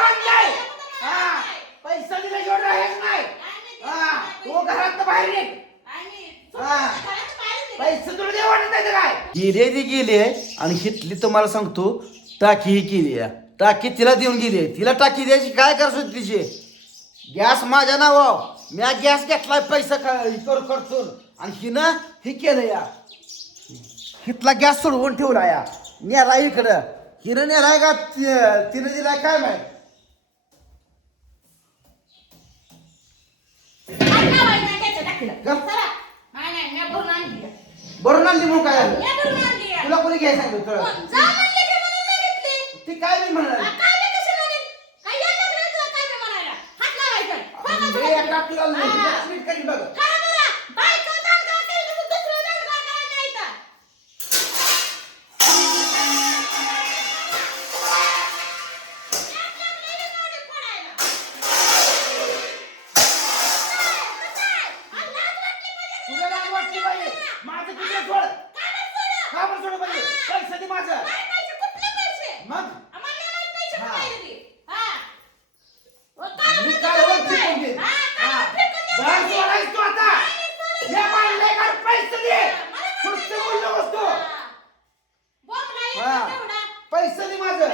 बांधलाय पैसा दिला एवढं हेच नाही तू घरात बाहेर निघ पैसे तुला दे वाटत नाही काय गेली ती गेली आहे आणि हितली तुम्हाला सांगतो टाकी ही केली आहे टाकी तिला देऊन गेली आहे तिला टाकी द्यायची काय करत होती तिची गॅस माझ्या नावावर मी गॅस घेतलाय पैसा खर्चून आणि हिनं हे केलं या हितला गॅस सोडवून ठेवला या नेला इकडं हिनं नेलाय का तिनं दिलाय काय माहित भरून आणली म्हणून काय झालं तुला कोणी घ्यायला सांगितलं ती काय नाही म्हणाली बघ माझं तुझ्या सोड का बरं सोड पाहिजे पैसे दे माझं मग मी काय वरती कोण घर सोडायच तू आता या बांधलाय का पैसे दे फक्त बोललो वस्तू पैसे दे माझं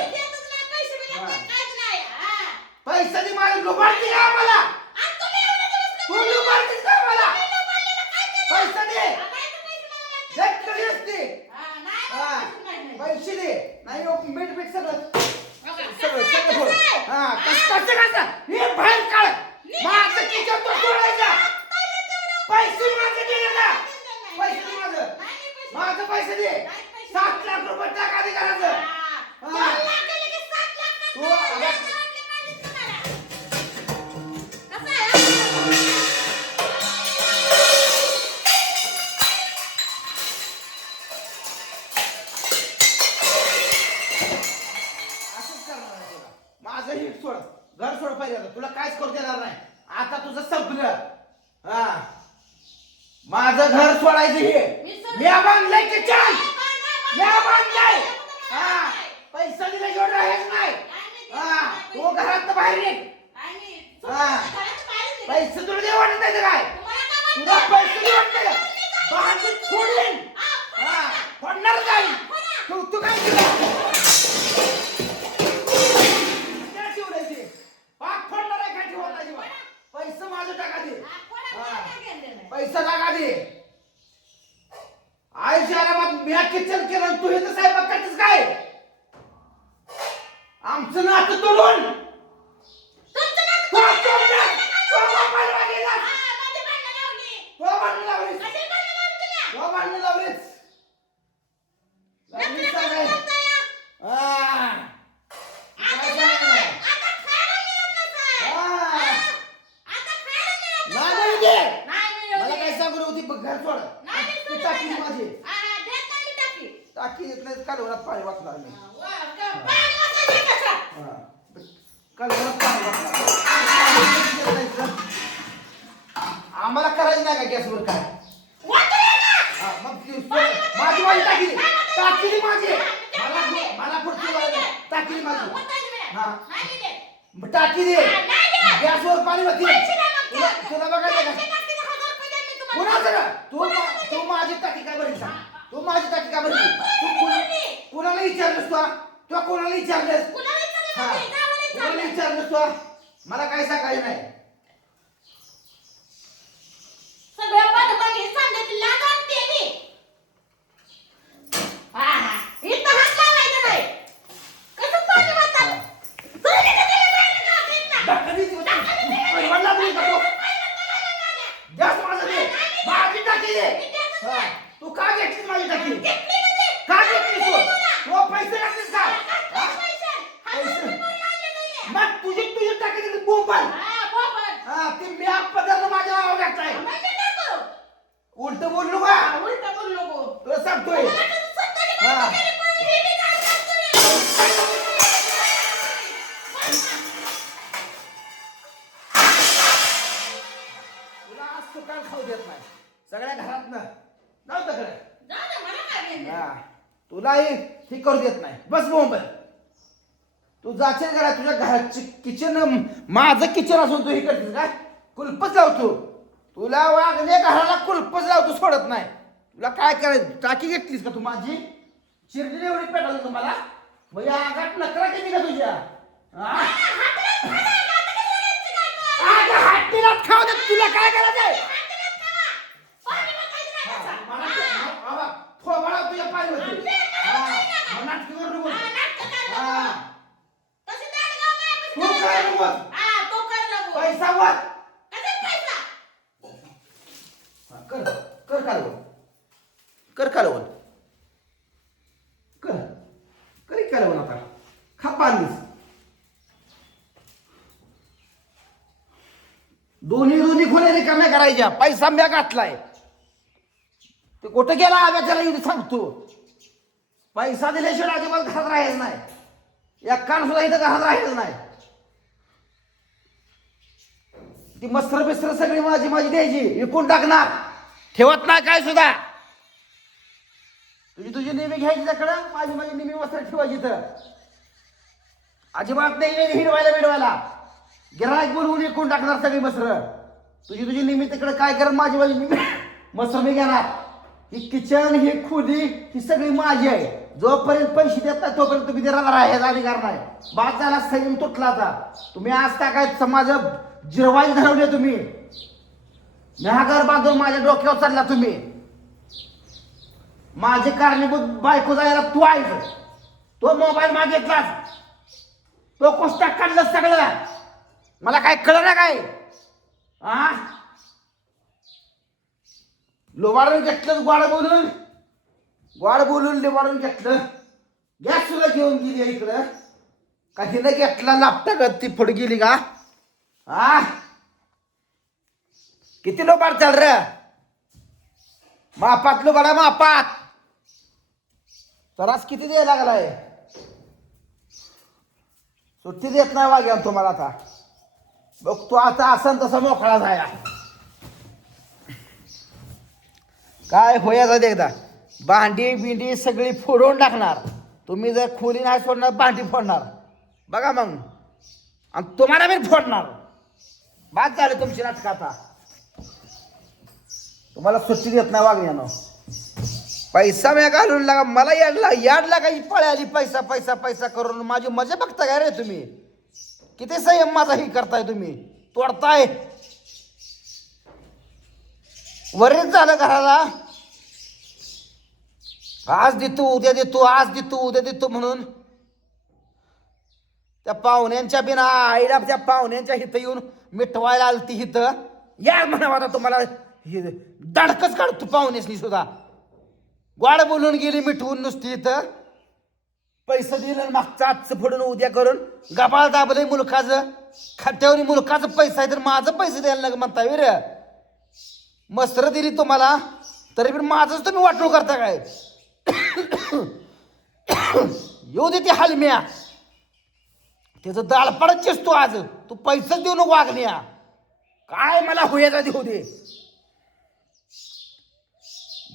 पैसे दे माझं लुबाडती का मला तू लुबाडतीस का मला पैसे दे पैसे दे नाही मीठ मीठ सगळं सगळं हे बाहेर काढ माझं किचन तो सोडायचा पैसे माझे दे ना पैसे दे माझं पैसे दे 7 लाख रुपये टाका दे घराचं माझं ही सोड घर सोड पाहिजे तुला काहीच करू देणार नाही आता तुझं संपलं माझं घर सोडायचं हे मी बांधलंय किचन मी बांधलंय पैसा दिला एवढं हेच नाही तू घरात बाहेर निघ पैसे तुला दे वाटत नाही काय तुला पैसे दे वाटत बाहेर फोडीन फोडणार जाईल तू काय केलं पैसा माझं टाका दे पैसा टाका दे आईच्या आरामात मी किचन केलं तू इथं साहेब करतेस काय आमचं नातं तोडून मला काय सांगू नव्हती घर सोड टाकी माझी टाकी येत नाही कालवरात पाणी वाचणार मी कालवरात पाणी वाचणार आम्हाला करायचं नाही का गॅसवर काय मग माझी माझी टाकी टाकी माझी मला पुढची टाकी माझी टाकी दे गॅसवर पाणी वाचते तुला बघायचं का तू माझी टाकी काय बरी सांग तू माझी टाकी का बरी तू कोणाला विचारलंस तू कोणाला विचारलंस कोणाला विचारलंस तू मला काय सांगायचं नाही तू का घेतलीस माझी टाकी का घेतलीस तू पैसे लागतेस का मग तुझी टाकी दिली बोंबल ती मी पदार्थ माझ्या नावावर घातलाय उलट बोललो का तुला सांगतोय तुला आज सुकाळ खाऊ देत नाही सगळ्या घरात नव्हतं खरं तुलाही ठीक करू देत नाही बस बोंबल तू जाशील का तुझ्या घराची किचन माझं किचन असून तू हे करतेस काय कुलपच लावतो तुला वागले घराला कुलपच लावतो सोडत नाही तुला काय करायचं टाकी घेतलीस का तू माझी चिरली एवढी पेटायला तुम्हाला म्हणजे आगात नकरा किती का तुझ्या हातीला खाऊ दे तुला काय करायचंय थोबाडा तुझ्या पाय होते नाटकी करू नको तू काय नको पैसा वर कर कर कालवण कर कालवण कर करी कालवण आता खा पाणीस दोन्ही खोल्या रिकाम्या करायच्या पैसा म्या घातलाय ते कुठं गेला आव्याच्याला इथे सांगतो पैसा दिल्याशिवाय अजिबात घरात राहायचं नाही एक कान सुद्धा इथं घरात राहायचं नाही ती मस्तर बिस्तर सगळी माझी माझी द्यायची विकून टाकणार ठेवत नाही काय सुद्धा तुझी नेहमी घ्यायची त्याकडं माझी माझी नेहमी वस्त्र ठेवायची तर अजिबात नाही हिडवायला बिडवायला गिराईक बोलवून विकून टाकणार सगळी मस्त्र तुझी नेहमी तिकडे काय कर माझी माझी नेहमी मस्त्र मी घेणार ही किचन ही खोली ही सगळी माझी आहे जोपर्यंत पैसे देत नाही तोपर्यंत तुम्ही देणार राहायचा अधिकार नाही बाद झाला संयम तुटला आता तुम्ही आज काय समाज जिरवाई धरवले तुम्ही महागर बांधून माझ्या डोक्यावर चालला तुम्ही माझे कारणीभूत बायको जायला तू आहेस तो मोबाईल मागितलास तो कुस्त्या काढलं सगळं मला काय कळलं ना काय लोबाडून घेतलं गोड बोलून लोबाडून घेतलं गॅस सुद्धा घेऊन गेली इकडं का हिनं घेतला लापटा ती पुढे गेली का किती लोबाड चाल रे मापात लोबाडा मापात त्रास किती द्यायला लागलाय सुट्टी देत नाही वाग्या तुम्हाला आता बघ तो आता असन तसा मोकळा जाया काय होयाचा एकदा भांडी बिंडी सगळी फोडून टाकणार तुम्ही जर खोली नाही सोडणार भांडी फोडणार बघा मग आणि तुम्हाला मी फोडणार बाद झाले तुमची नाटक आता तुम्हाला सुट्टी देत नाही वागण्यानं पैसा मी घालून लागा मला याड लागायची पळी आली पैसा पैसा पैसा करून माझी मजा बघता काय रे तुम्ही किती संयम माझा ही करताय तुम्ही तोडताय वरीच झालं घराला आज देतो उद्या देतो आज देतो उद्या देतो म्हणून त्या पाहुण्यांच्या बिना आईला त्या पाहुण्यांच्या हिथं येऊन मिटवायला आलती हिथं या म्हणावं आता तुम्हाला दाडकच काढतो पाहुण्यासनी सुद्धा गोड बोलून गेली मिठवून नुसती इथं पैसे दिलं मागचं आजचं फोडून उद्या करून गबाळ दाबलंय मुलखाचं खात्यावर मुलखाचं पैसा आहे तर माझं पैसे द्यायला नका म्हणता वीर मस्त्र दिली तुम्हाला तरी पण माझंच तुम्ही वाटू करता काय येऊ दे ती हालम्या त्याचं दालपाडच चेसतो आज तू पैसाच देऊ नको वागण्या काय मला होयाचा देऊ दे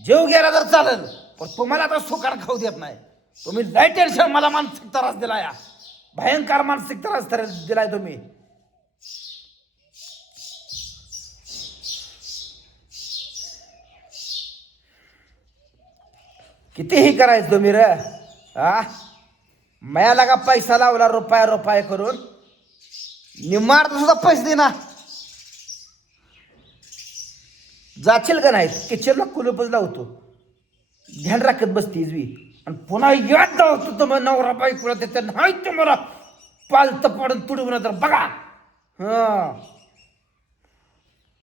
जेव गेला तर चालेल पण तुम्हाला आता सुकार खाऊ देत नाही तुम्ही लय टेन्शन मला मानसिक त्रास दिलाय भयंकर मानसिक त्रास दिलाय तुम्ही कितीही करायचं तुम्ही रे मला का पैसा लावला रुपया करून निम्मार्थ सुद्धा पैसे दे ना जाशील का नाही किचनला कुलूपच लावतो ध्यान राखत बसतीस बी आणि पुन्हा याद लावतो तुम्हाला नवरा बायकोला त्याचं नाही तुम्हाला पालतं पडून तुडवून तर बघा